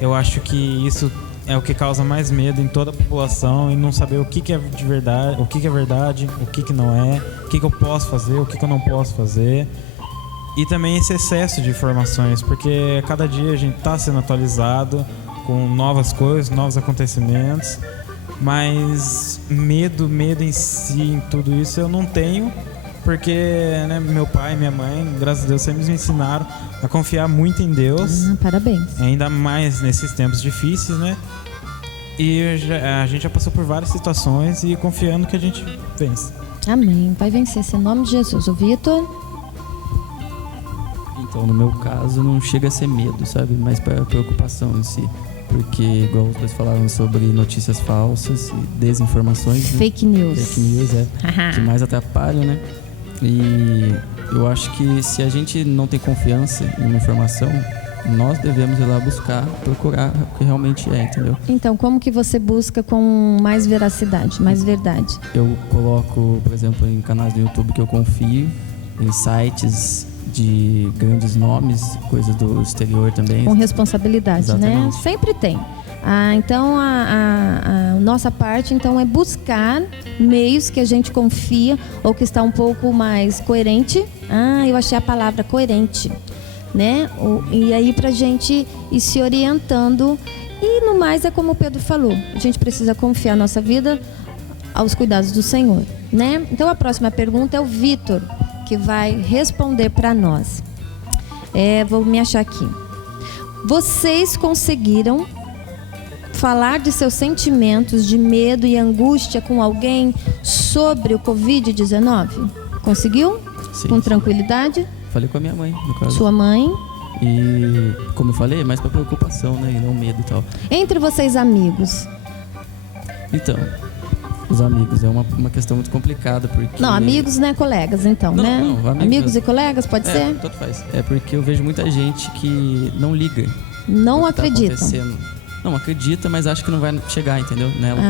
Eu acho que isso é o que causa mais medo em toda a população, e não saber o que é de verdade, o que é verdade, o que não é, o que eu posso fazer, o que eu não posso fazer. E também esse excesso de informações, porque cada dia a gente está sendo atualizado com novas coisas, novos acontecimentos, mas medo em si, em tudo isso eu não tenho, porque né, meu pai e minha mãe, graças a Deus, sempre me ensinaram a confiar muito em Deus. Parabéns. Ainda mais nesses tempos difíceis, né? E a gente já passou por várias situações e confiando que a gente vence. Amém. Vai vencer esse nome de Jesus. O Vitor? Então, no meu caso, não chega a ser medo, sabe? Mas para preocupação em si. Porque, igual os dois falaram sobre notícias falsas e desinformações, né? Fake news. Fake news, que mais atrapalham, né? E eu acho que se a gente não tem confiança em uma informação, nós devemos ir lá buscar, procurar o que realmente é, entendeu? Então, como que você busca com mais veracidade, mais verdade? Eu coloco, por exemplo, em canais do YouTube que eu confio, em sites de grandes nomes, coisas do exterior também. Com responsabilidade, exatamente, né? Sempre tem. Então, a nossa parte então, é buscar meios que a gente confia ou que está um pouco mais coerente. Eu achei a palavra coerente, né? E aí, para a gente ir se orientando. E no mais, é como o Pedro falou, a gente precisa confiar a nossa vida aos cuidados do Senhor, né? Então, a próxima pergunta é o Vitor, que vai responder para nós. Vou me achar aqui. Vocês conseguiram falar de seus sentimentos de medo e angústia com alguém sobre o Covid-19? Conseguiu? Sim, com tranquilidade? Falei com a minha mãe, no caso. Sua mãe? E, como eu falei, é mais para preocupação, né? E não medo e tal. Entre vocês, amigos? Então, os amigos é uma questão muito complicada, porque... Não, amigos, né? Colegas, então, não, né? Não, amigos e colegas, pode ser? Tanto faz. É porque eu vejo muita gente que não liga. Não acredita. Não, acredita, mas acha que não vai chegar, entendeu? Nela.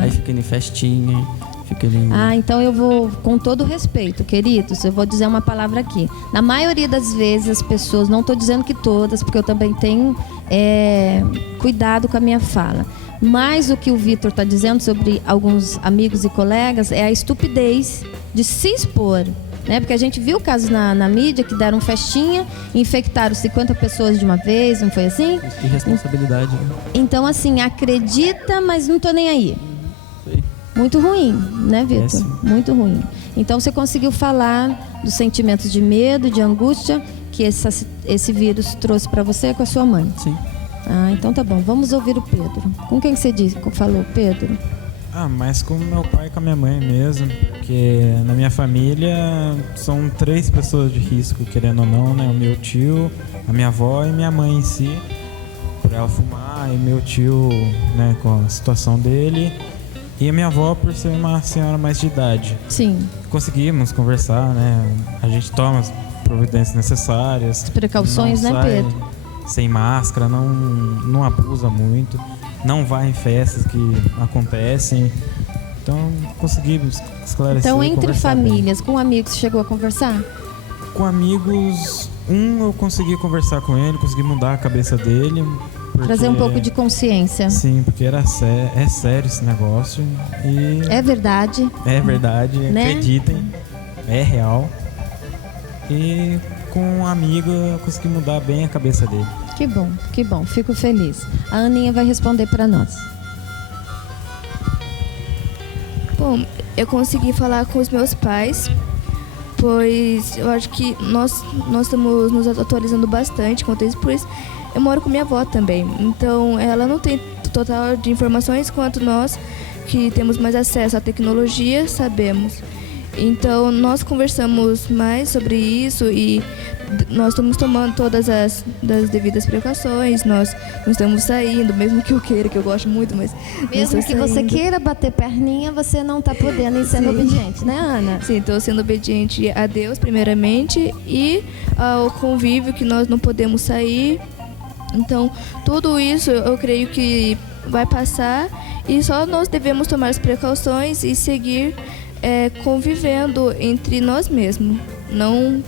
Aí fica indo em festinha, fica indo... Então eu vou, com todo respeito, queridos, eu vou dizer uma palavra aqui. Na maioria das vezes as pessoas, não estou dizendo que todas, porque eu também tenho cuidado com a minha fala. Mas o que o Vitor está dizendo sobre alguns amigos e colegas é a estupidez de se expor. Né? Porque a gente viu casos na mídia que deram festinha, infectaram 50 pessoas de uma vez, não foi assim? Irresponsabilidade. Né? Então, assim, acredita, mas não tô nem aí. Sim. Muito ruim, né, Vitor? Muito ruim. Então, você conseguiu falar dos sentimentos de medo, de angústia que esse vírus trouxe para você com a sua mãe? Sim. Então tá bom. Vamos ouvir o Pedro. Com quem você falou, Pedro? Mais com meu pai e com a minha mãe mesmo, porque na minha família são 3 pessoas de risco, querendo ou não, né? O meu tio, a minha avó e minha mãe em si, por ela fumar, e meu tio, né, com a situação dele, e a minha avó por ser uma senhora mais de idade. Sim. Conseguimos conversar, né? A gente toma as providências necessárias. As precauções, né, Pedro? Sem máscara, não abusa muito. Não vai em festas que acontecem. Então, conseguimos esclarecer. Então, entre famílias, bem. com amigos, chegou a conversar? Com amigos, eu consegui conversar com ele, consegui mudar a cabeça dele. Trazer um pouco de consciência. Sim, porque é sério esse negócio. E é verdade. É verdade, né? Acreditem, é real. E com um amigo eu consegui mudar bem a cabeça dele. Que bom, fico feliz. A Aninha vai responder para nós. Bom, eu consegui falar com os meus pais, pois eu acho que nós estamos nos atualizando bastante quanto a isso, pois eu moro com minha avó também. Então, ela não tem total de informações quanto nós, que temos mais acesso à tecnologia, sabemos. Então, nós conversamos mais sobre isso e nós estamos tomando todas as devidas precauções, nós não estamos saindo, mesmo que eu queira, que eu gosto muito, mas... Mesmo que você queira bater perninha, você não está podendo ir sendo obediente, né, Ana? Sim, estou sendo obediente a Deus, primeiramente, e ao convívio que nós não podemos sair. Então, tudo isso eu creio que vai passar e só nós devemos tomar as precauções e seguir convivendo entre nós mesmos, não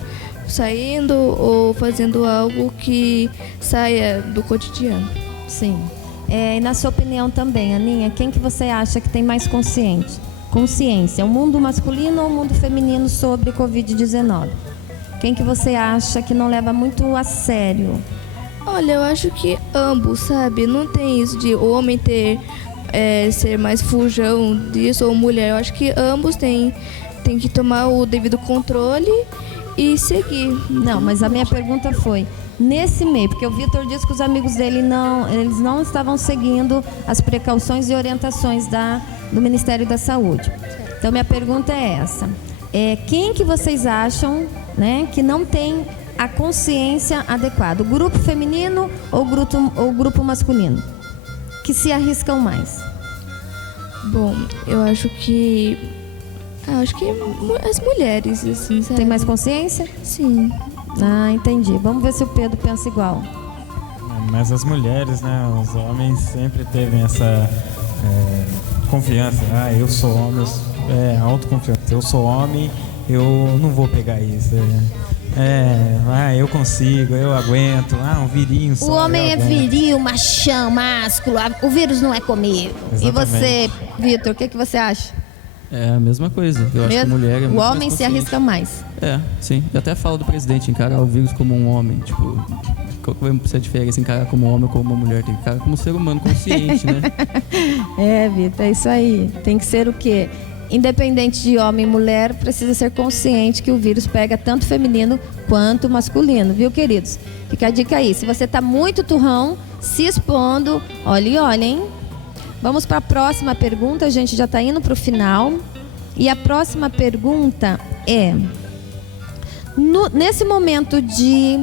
saindo ou fazendo algo que saia do cotidiano. Sim. E na sua opinião também, Aninha, quem que você acha que tem mais consciência? O mundo masculino ou o mundo feminino sobre Covid-19? Quem que você acha que não leva muito a sério? Olha, eu acho que ambos, sabe? Não tem isso de homem ser mais fujão disso ou mulher. Eu acho que ambos têm que tomar o devido controle e seguir. Não, mas a minha pergunta foi, nesse meio, porque o Vitor disse que os amigos dele eles não estavam seguindo as precauções e orientações do Ministério da Saúde. Então, minha pergunta é essa. Quem que vocês acham, né, que não tem a consciência adequada? O grupo feminino ou o grupo masculino? Que se arriscam mais? Bom, eu acho que as mulheres, assim, sabe? Tem mais consciência? Sim. Ah, entendi. Vamos ver se o Pedro pensa igual. Mas as mulheres, né? Os homens sempre teve essa confiança. Eu sou homem, autoconfiança. Eu sou homem, eu não vou pegar isso. Eu consigo, eu aguento. Um virinho só. O homem é viril, machão, másculo. O vírus não é comigo. Exatamente. E você, Vitor, o que você acha? É a mesma coisa. Eu acho que a mulher é muito O mais homem se consciente. arrisca mais. Sim. Eu até falo do presidente, encarar o vírus como um homem. Tipo, qual que vai ser a diferença encarar como um homem ou como uma mulher? Tem que encarar como um ser humano consciente, né? Vitor, é isso aí. Tem que ser o quê? Independente de homem e mulher, precisa ser consciente que o vírus pega tanto feminino quanto masculino, viu, queridos? Fica a dica aí. Se você tá muito turrão, se expondo, olha, hein? Vamos para a próxima pergunta, a gente já está indo para o final. E a próxima pergunta é: nesse momento de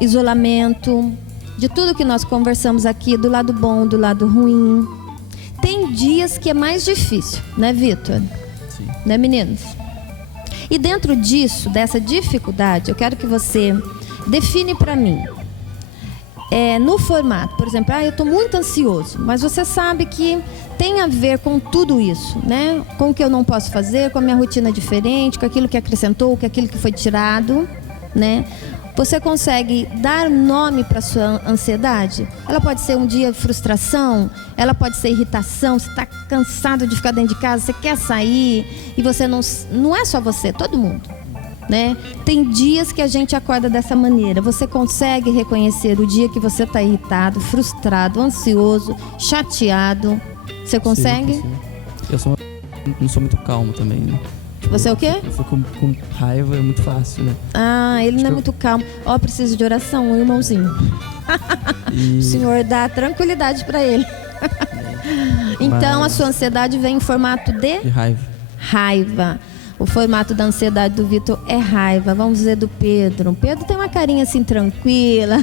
isolamento, de tudo que nós conversamos aqui, do lado bom, do lado ruim, tem dias que é mais difícil, né, Vitor? Sim. Né, meninos? E dentro disso, dessa dificuldade, eu quero que você define para mim. No formato, por exemplo, eu estou muito ansioso, mas você sabe que tem a ver com tudo isso, né? Com o que eu não posso fazer, com a minha rotina diferente, com aquilo que acrescentou, com aquilo que foi tirado, né? Você consegue dar nome para sua ansiedade? Ela pode ser um dia de frustração, ela pode ser irritação, você está cansado de ficar dentro de casa, você quer sair e você não é só você, todo mundo. Né? Tem dias que a gente acorda dessa maneira. Você consegue reconhecer o dia que você está irritado, frustrado, ansioso, chateado? Você consegue? Sim. Eu não sou muito calmo também, né? Você é o quê? Eu fico com raiva, é muito fácil, né? Ele não é muito calmo. Preciso de oração, irmãozinho. O Senhor dá tranquilidade para ele. Então, a sua ansiedade vem em formato de raiva. O formato da ansiedade do Vitor é raiva. Vamos dizer do Pedro. O Pedro tem uma carinha assim tranquila.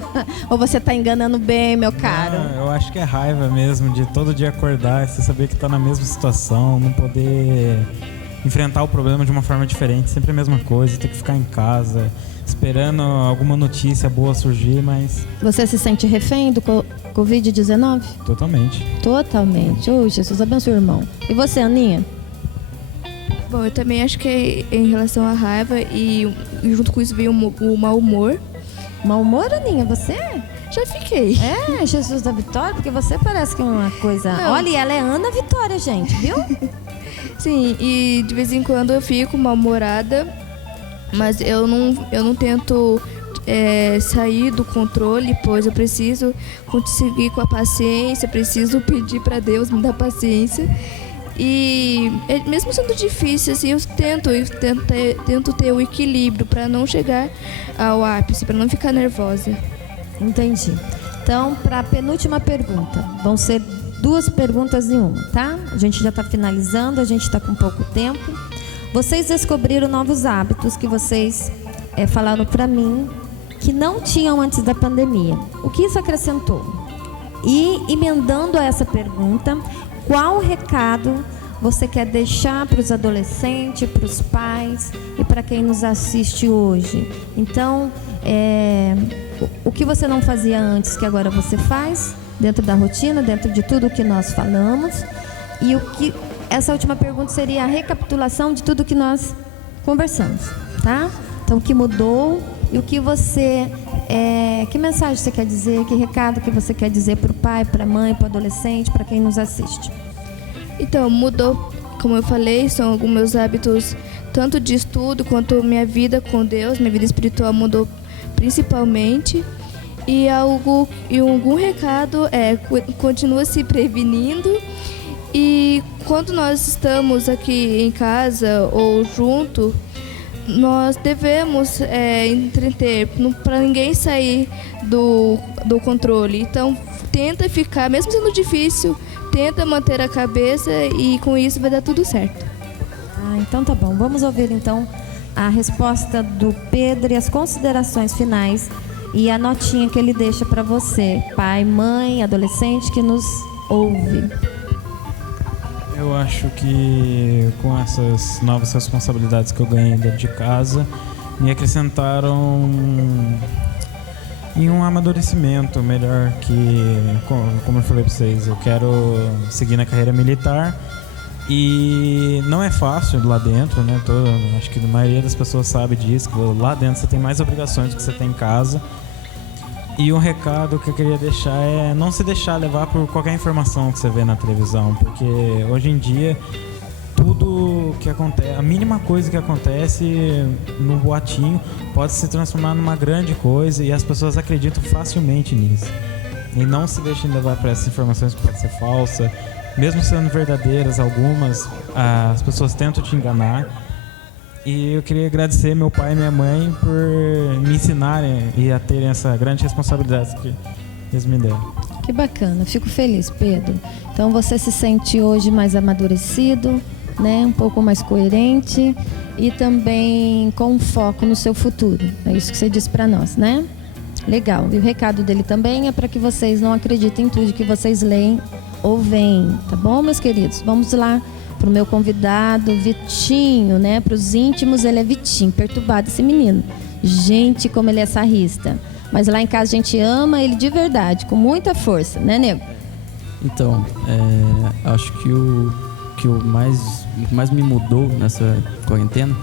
Ou você está enganando bem, meu caro? Não, eu acho que é raiva mesmo de todo dia acordar, você saber que está na mesma situação, não poder enfrentar o problema de uma forma diferente, sempre a mesma coisa, ter que ficar em casa, esperando alguma notícia boa surgir, mas... Você se sente refém do Covid-19? Totalmente. Totalmente. Jesus abençoe o irmão. E você, Aninha? Bom, eu também acho que em relação à raiva e junto com isso veio o mau humor. Mau humor, Aninha? Você? Já fiquei. Jesus da Vitória? Porque você parece que é uma coisa... Não. Olha, ela é Ana Vitória, gente, viu? Sim, e de vez em quando eu fico mal-humorada, mas eu não tento sair do controle, pois eu preciso conseguir com a paciência, preciso pedir para Deus me dar paciência. E mesmo sendo difícil, assim, eu tento ter o equilíbrio para não chegar ao ápice, para não ficar nervosa. Entendi. Então, para a penúltima pergunta, vão ser 2 perguntas em uma, tá? A gente já está finalizando, a gente está com pouco tempo. Vocês descobriram novos hábitos que vocês falaram para mim que não tinham antes da pandemia. O que isso acrescentou? E, emendando a essa pergunta, qual recado você quer deixar para os adolescentes, para os pais e para quem nos assiste hoje? Então, o que você não fazia antes, que agora você faz, dentro da rotina, dentro de tudo que nós falamos. E essa última pergunta seria a recapitulação de tudo que nós conversamos, tá? Então, o que mudou e o que você que mensagem você quer dizer, que recado que você quer dizer para o pai, para a mãe, para o adolescente, para quem nos assiste? Então, mudou, como eu falei, são alguns meus hábitos, tanto de estudo quanto minha vida com Deus, minha vida espiritual mudou principalmente. E algum recado continua se prevenindo. E quando nós estamos aqui em casa ou junto, nós devemos entreter, para ninguém sair do controle. Então, tenta ficar, mesmo sendo difícil, tenta manter a cabeça e com isso vai dar tudo certo. Então tá bom. Vamos ouvir então a resposta do Pedro e as considerações finais e a notinha que ele deixa para você, pai, mãe, adolescente que nos ouve. Eu acho que com essas novas responsabilidades que eu ganhei dentro de casa, me acrescentaram em um amadurecimento melhor como eu falei para vocês, eu quero seguir na carreira militar e não é fácil lá dentro, né? Acho que a maioria das pessoas sabe disso, que lá dentro você tem mais obrigações do que você tem em casa. E um recado que eu queria deixar é não se deixar levar por qualquer informação que você vê na televisão, porque hoje em dia tudo que acontece, a mínima coisa que acontece no boatinho pode se transformar numa grande coisa e as pessoas acreditam facilmente nisso. E não se deixem levar por essas informações que podem ser falsas, mesmo sendo verdadeiras algumas, as pessoas tentam te enganar. E eu queria agradecer meu pai e minha mãe por me ensinarem e a terem essa grande responsabilidade que eles me deram. Que bacana, fico feliz, Pedro. Então você se sente hoje mais amadurecido, né? Um pouco mais coerente e também com foco no seu futuro. É isso que você disse para nós, né? Legal. E o recado dele também é para que vocês não acreditem em tudo que vocês leem ou veem, tá bom, meus queridos? Vamos lá para o meu convidado, Vitinho, né? Para os íntimos, ele é Vitinho, perturbado esse menino. Gente, como ele é sarrista. Mas lá em casa a gente ama ele de verdade, com muita força, né, nego? Então, acho que o que mais me mudou nessa quarentena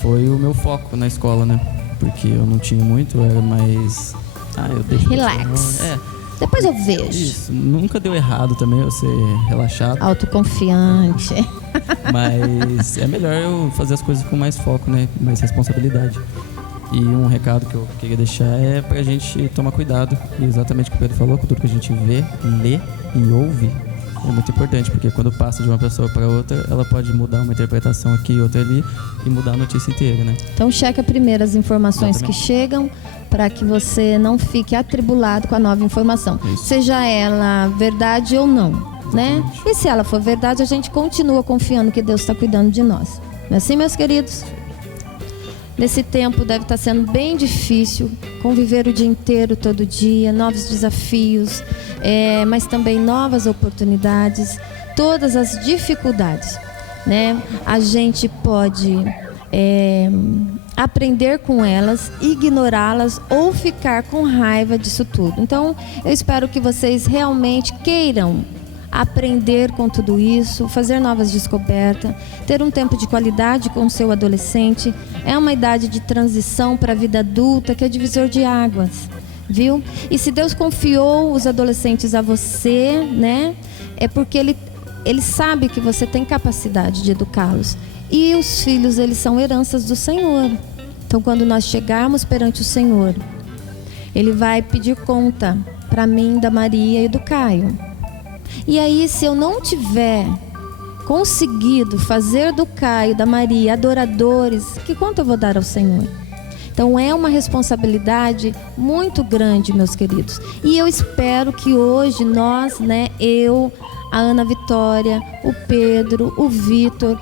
foi o meu foco na escola, né? Porque eu não tinha muito, eu era mais... eu deixo... Relax. Depois eu vejo. Isso, nunca deu errado também eu ser relaxado. Autoconfiante. Mas é melhor eu fazer as coisas com mais foco, né? Mais responsabilidade. E um recado que eu queria deixar é pra gente tomar cuidado. E exatamente o que o Pedro falou, com tudo que a gente vê, lê e ouve. É muito importante, porque quando passa de uma pessoa para outra, ela pode mudar uma interpretação aqui e outra ali e mudar a notícia inteira, né? Então checa primeiro as informações Exatamente. que chegam para que você não fique atribulado com a nova informação. Isso. Seja ela verdade ou não, né? Exatamente. E se ela for verdade, a gente continua confiando que Deus está cuidando de nós. Não é assim, meus queridos? Nesse tempo deve estar sendo bem difícil conviver o dia inteiro, todo dia, novos desafios, mas também novas oportunidades, todas as dificuldades, né? A gente pode aprender com elas, ignorá-las ou ficar com raiva disso tudo. Então, eu espero que vocês realmente queiram aprender com tudo isso, fazer novas descobertas, ter um tempo de qualidade com o seu adolescente. É uma idade de transição para a vida adulta que é divisor de águas, viu? E se Deus confiou os adolescentes a você, né? É porque Ele sabe que você tem capacidade de educá-los. E os filhos, eles são heranças do Senhor. Então, quando nós chegarmos perante o Senhor, Ele vai pedir conta para mim, da Maria e do Caio. E aí, se eu não tiver conseguido fazer do Caio, da Maria, adoradores, que conta eu vou dar ao Senhor? Então é uma responsabilidade muito grande, meus queridos. E eu espero que hoje nós, né, eu, a Ana Vitória, o Pedro, o Vitor,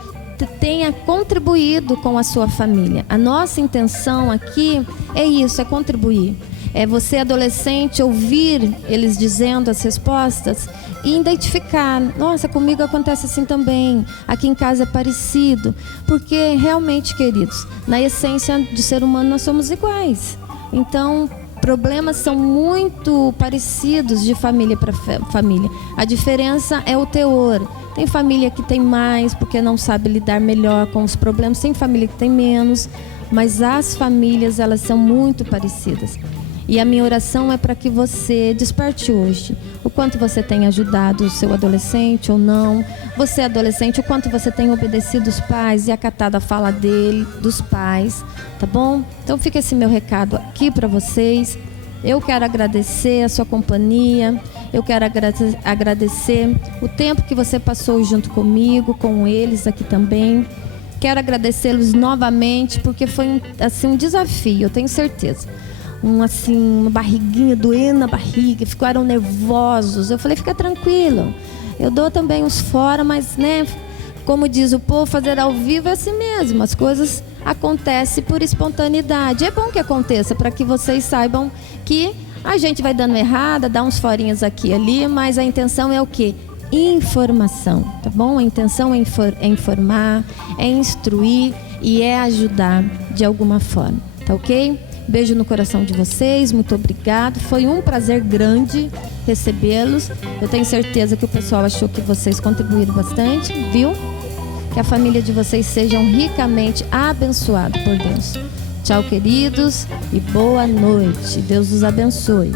tenha contribuído com a sua família. A nossa intenção aqui é isso, é contribuir. É você, adolescente, ouvir eles dizendo as respostas e identificar. Nossa, comigo acontece assim também. Aqui em casa é parecido. Porque realmente, queridos, na essência de ser humano nós somos iguais. Então, problemas são muito parecidos de família para família. A diferença é o teor. Tem família que tem mais porque não sabe lidar melhor com os problemas. Tem família que tem menos. Mas as famílias, elas são muito parecidas. E a minha oração é para que você desperte hoje o quanto você tem ajudado o seu adolescente ou não. Você adolescente, o quanto você tem obedecido os pais e acatado a fala dos pais, tá bom? Então fica esse meu recado aqui para vocês. Eu quero agradecer a sua companhia, eu quero agradecer o tempo que você passou junto comigo, com eles aqui também. Quero agradecê-los novamente, porque foi um desafio, eu tenho certeza. Uma barriguinha doendo na barriga, ficaram nervosos. Eu falei, fica tranquilo, eu dou também uns fora, mas né, como diz o povo, fazer ao vivo é assim mesmo, as coisas acontecem por espontaneidade. É bom que aconteça, para que vocês saibam que a gente vai dando errada, dá uns forinhos aqui e ali, mas a intenção é o quê? Informação, tá bom? A intenção é informar, é instruir e é ajudar de alguma forma, tá ok? Beijo no coração de vocês, muito obrigado. Foi um prazer grande recebê-los. Eu tenho certeza que o pessoal achou que vocês contribuíram bastante, viu? Que a família de vocês sejam ricamente abençoada por Deus. Tchau, queridos, e boa noite. Deus os abençoe.